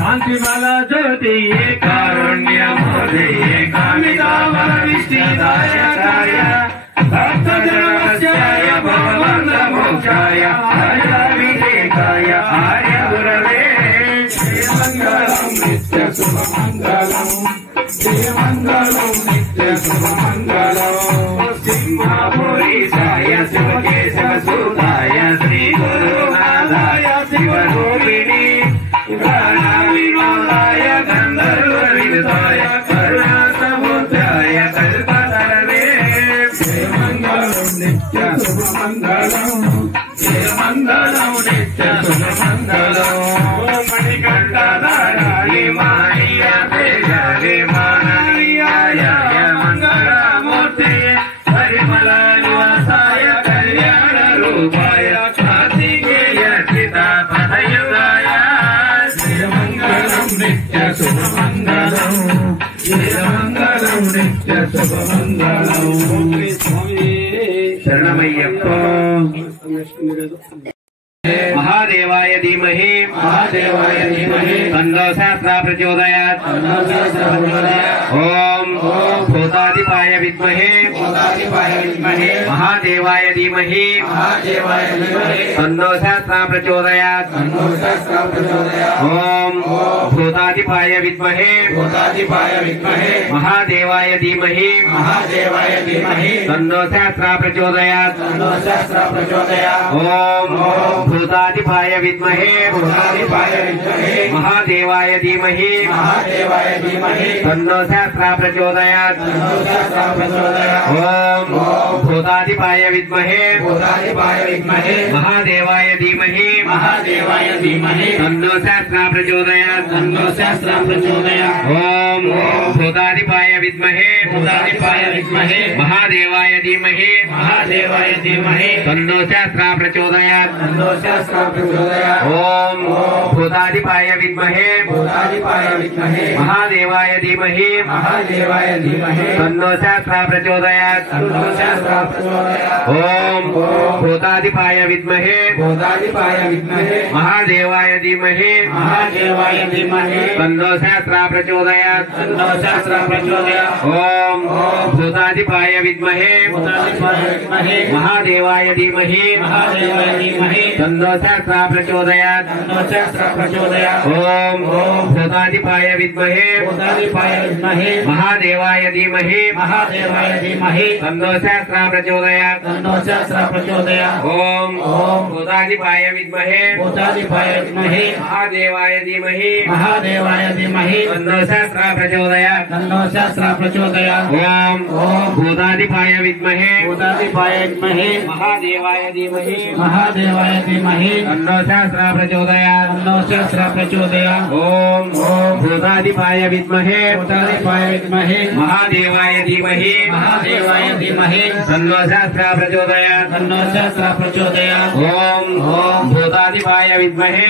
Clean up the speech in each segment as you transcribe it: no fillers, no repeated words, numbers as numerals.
शांतिमल ज्योति कारुण्यमूर्ति कामितावरविष्टिदायकाय भक्तजनवत्स्याय भवबन्धमोक्षाय हरिविवेकाय आर्यगुरवे श्रीमङ्गलं नित्यशुभमङ्गलं श्रीमङ्गलं नित्यशुभमङ्गलं सिंहपुरीशाय शिवकेशवसुताय श्रीगुरुनाथाय शिवरूपिणी गणाविनोदाय गन्धर्वविनुताय करुणासमुद्राय कल्पतरवे श्रीमङ्गलं नित्यशुभमङ्गलं श्रीमङ्गलं नित्यशुभमङ्गलं मणिकण्ठधाराय my तेजाय माननीयाय मङ्गलमूर्ते परिमलनिवासाय कल्याणरूपाय कार्तिकेयचितापदयुगाय श्रीमङ्गलं नित्यशुभमङ्गलं श्रीमङ्गलं नित्यशुभमङ्गलं शरणमय्यप्प महादेवाय धीमहि तन्नो शास्त्रा प्रचोदयात् ओम भूताधिपाय विद्महे महादेवाय धीमहि तन्नो शास्त्रा प्रचोदयात् ओम भूताधिपाय विद्महे महादेवाय धीमहि तन्नो शास्त्रा प्रचोदयात् ओम भूताधिपाय विद्महे महादेवाय धीमहि तन्नो शास्त्रा प्रचोदयात् ओम भूताधिपाय विद्महे महादेवाय धीमहि तन्नो शास्त्रा प्रचोदयात् ओम भूताधिपाय विद्महे महादेवाय धीमहि तन्नो शास्त्रा प्रचोदयात् ओम भूताधिपाय विद्महे महादेवाय धीमहि तन्नो शास्त्रा प्रचोदयात् ओम भूताधिपाय विद्महे महादेवाय धीमहि तन्नो शास्त्रा प्रचोदयात् ओम भूताधिपाय विद्महे महादेवाय धीमहि तन्नो शास्त्रा प्रचोदयात् ओम भूताधिपाय विद्महे महादेवाय धीमहि तन्नो शास्त्रा प्रचोदयात् ओम भूताधिपाय विद्महे महादेवाय धीमहि तन्नो शास्त्रा प्रचोदयात् ओम भूताधिपाय विद्महे महादेवाय धीमहि तन्नो शास्त्रा प्रचोदयात् ओम भूताधिपाय विद्महे महादेवाय धीमहि तन्नो शास्त्रा प्रचोदयात् ओम भूताधिपाय विद्महे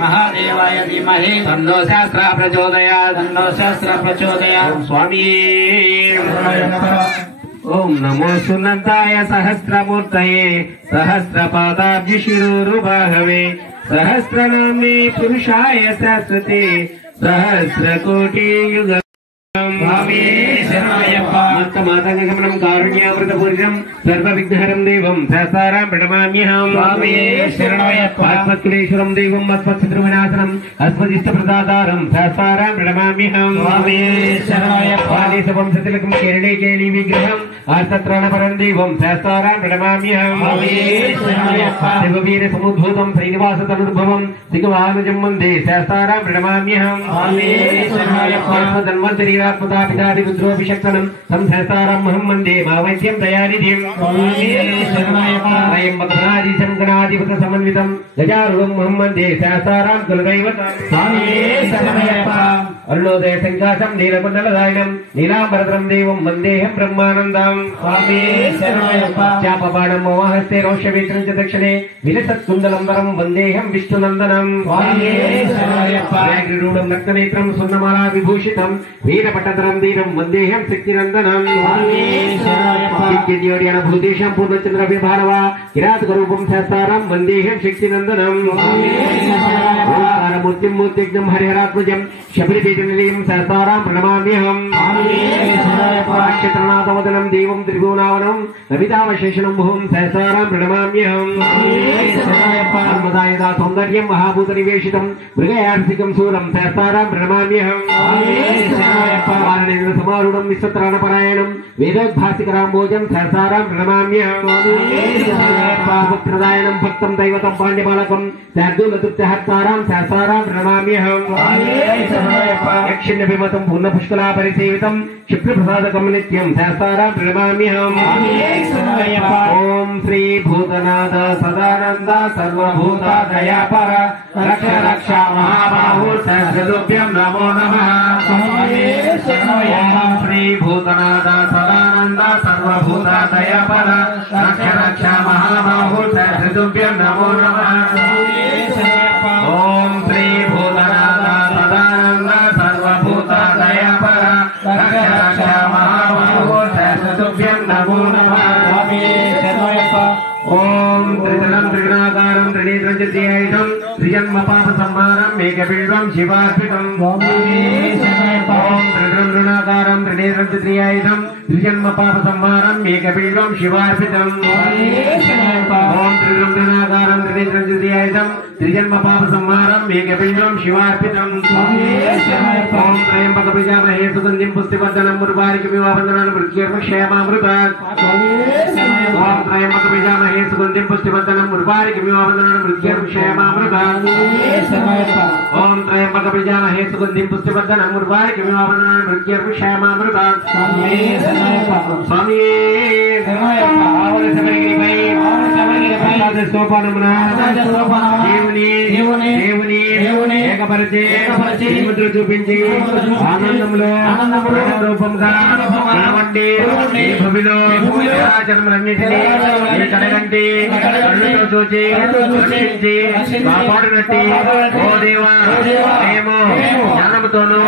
महादेवाय धीमहि तन्नो शास्त्रा प्रचोदयात् स्वामी ओम नमो सुनंताय सहस्रमूर्तये सहस्रपादाब्जशिरोरुबाहवे सहस्रनाम्ने पुरुषाय शाश्वते सहस्रकोटि युग स्वामी शरणायप्पा मातंगमनं कारुण्यामृतपूर्णं सर्वविघ्नहरं देवं सहस्रां प्रणमाम्यहं स्वामी शरणायप्पा अस्मत्कुलेश्वरं देवं अस्मत्शत्रुविनाशनम् अस्मदिष्टप्रदातारं सहस्रां प्रणमाम्यहं स्वामी शरणायप्पा देशवंशतिलकं केरळे केळी विग्रहं आर्तत्राणपरं देवं सहस्रां प्रणमाम्यहं स्वामी शरणायप्पा शिववीर समुद्भूतं श्रीनिवासतनुर्भवं दिग्वाहनजं वन्दे सहस्रां प्रणमाम्यहं स्वामी शरणायप्पा धन्वन्तरि पितादिपुत्रोऽभिषक्तनं संसहसारमहं वन्दे मावैद्यं दयानिधिं त्र्यम्बकनादिशं गणाधिपतिसमन्वितं गजारूढमहं वन्दे सहसारां कुलदैवतं अरुणोदय संकाशं नीलकुण्डलदायनं नीलाम्बरधरं देवं वन्देऽहं ब्रह्मानन्दं चापबाणं मोहस्ते रोषवेत्रं च दक्षिणे विलसत्कुण्डलम्बरं वन्देऽहं विष्णुनन्दनं व्याघ्ररूढं रक्तनेत्रं स्वर्णमाला विभूषितं वीरपट्टधरं धीरं वन्देऽहं शक्तिनन्दनं విద్యోడియన భూతేశం పూర్ణచంద్ర విభానవ కిరాతక రూపం శాస్త్రారం వందేహం శక్తినందనం మూర్తిం మూర్తిజ్ఞం హరిహరాత్మజం శబరిపీఠనిలయం శాస్త్రారం ప్రణమామ్యహం నక్షత్రనాథవదనం దేవం త్రిభువనావనం కవితావశేషణం భువం శాస్త్రారం ప్రణమామ్యహం నర్మదాయదా సౌందర్యం మహాభూత నివేశితం మృగయార్సికం శూలం శాస్త్రారం ప్రణమామ్యహం వారణేంద్ర సమారూఢం విశ్వత్రాణపరాయణం వేదోద్భాసికరాంబోజం శాస్త్రారం ప్రణమామ్యహం ప్రదాయనం భక్తం దైవతం పాండ్యబాలకం శార్దూలతృప్తహర్తారాం శాస్త్రారం ప్రణమామ్యహం యక్షిణ్య విమతం పూర్ణ పుష్కలా పరిసేవితం క్షిప్రప్రసాదకం నిత్యం శాస్త్రారం ప్రణమామ్యహం ఓం శ్రీ భూతనాథ సదానంద సర్వభూత దయాపర రక్ష రక్ష మహాబాహు సహస్రభ్యం నమో నమః ఓం శ్రీ భూతనాథ సదానంద సర్వభూత దయాపర రక్ష రక్ష మహాబాహు సహస్రభ్యం నమో నమః ఓం శ్రీ భూతనాథ సదానంద సర్వభూత దయాపర రక్ష రక్ష మహాబాహు సహస్రభ్యం నమో నమః ఓం త్రిజలం త్రిగుణాకారం త్రినేత్రం త్రియాయుధం త్రిజన్మ పాప సంహారం మేకబిల్వం శివార్పితం ఓం త్రిజలం త్రిగుణాకారం త్రినేత్రం త్రియాయుధం త్రిజన్మ పాప సంహారం మేకబిల్వం శివార్పితం ఓం త్రిజలం త్రిగుణాకారం త్రినేత్రం త్రియాయుధం త్రిజన్మ పాప సంహారం మేకబిల్వం శివార్పితం ఓం త్రయంబక ప్రజామహే సుగంధిం పుష్టివర్ధనం ముర్వారికమివ వందనాన్ మృత్యుర్మక్షేమామృతాత్ ఓం త్రయంబక ప్రజామహే సుగంధిం పుష్టివర్ధనం ముర్వారికమివ వందనాన్ మృత్యుర్మక్షేమామృతాత్ ఓం త్రయంబక ప్రజామహే సుగంధిం పుష్టివర్ధనం ముర్వారికమివ వందనాన్ మృత్యుర్మక్షేమామృతాత్ స్వామి ఆవల శబరిగిరిపై సోపానమున దేవుని ఏకపరిచి శ్రీముద్ర చూపించి ఆనందంలో రూపంగా కనబట్టి భూమిలో జన్మలన్నింటినీ కడగంటి కళ్ళతో చూచి రక్షించి కాపాడునట్టి ఓ దేవా మేము జ్ఞానముతోనూ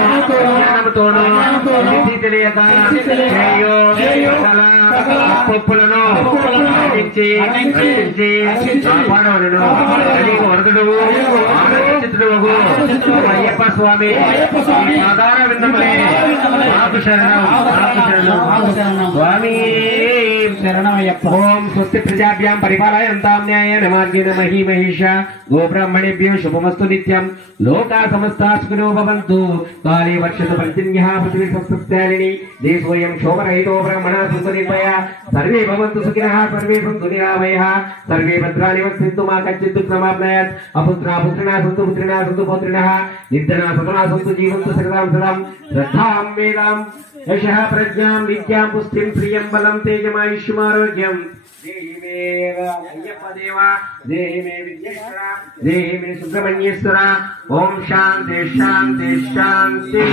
తెలియక పప్పులను కాపాడవలను వరదుడు ఆనందించుడు అయ్యప్ప స్వామి సాధారణ విందములే మాకు శరణం స్వామి శరణమయ్యప్ప. ఓం స్వస్తి ప్రజాభ్యాం పరిపాలయంతాం న్యాయేన మార్గేణ మహీమహేష గోబ్రాహ్మణేభ్యో శుభమస్తు నిత్యం లోకా సమస్తా సుఖినో భవంతు కాళే వర్షతు పర్జన్యః పృథివీ సంస్థాలిని దేశోయం శోభరహితో బ్రహ్మణా సంతు నిర్భయ సర్వే భవంతు సుఖినః సర్వే సంతు నిరామయః సర్వే భద్రాణి వక్షन्तు మా కచ్చిత్ దుఃఖమాప్నయాత్ అపుత్రా పుత్రిణా సంతు పుత్రిణా సంతు పౌత్రిణః నిర్ధనా సతనా సంతు జీవంతు సకలాం సదాం శ్రద్ధాం వేదాం యశః ప్రజ్ఞాం విద్యాం పుష్టిం ప్రియం బలం తేజమాయుష్యమారోగ్యం దేహి మే అయ్యప్ప దేవా దేహి మే విద్యేశ్వర దేహి మే సుబ్రహ్మణ్యేశ్వర. ఓం శాంతి శాంతి శాంతి.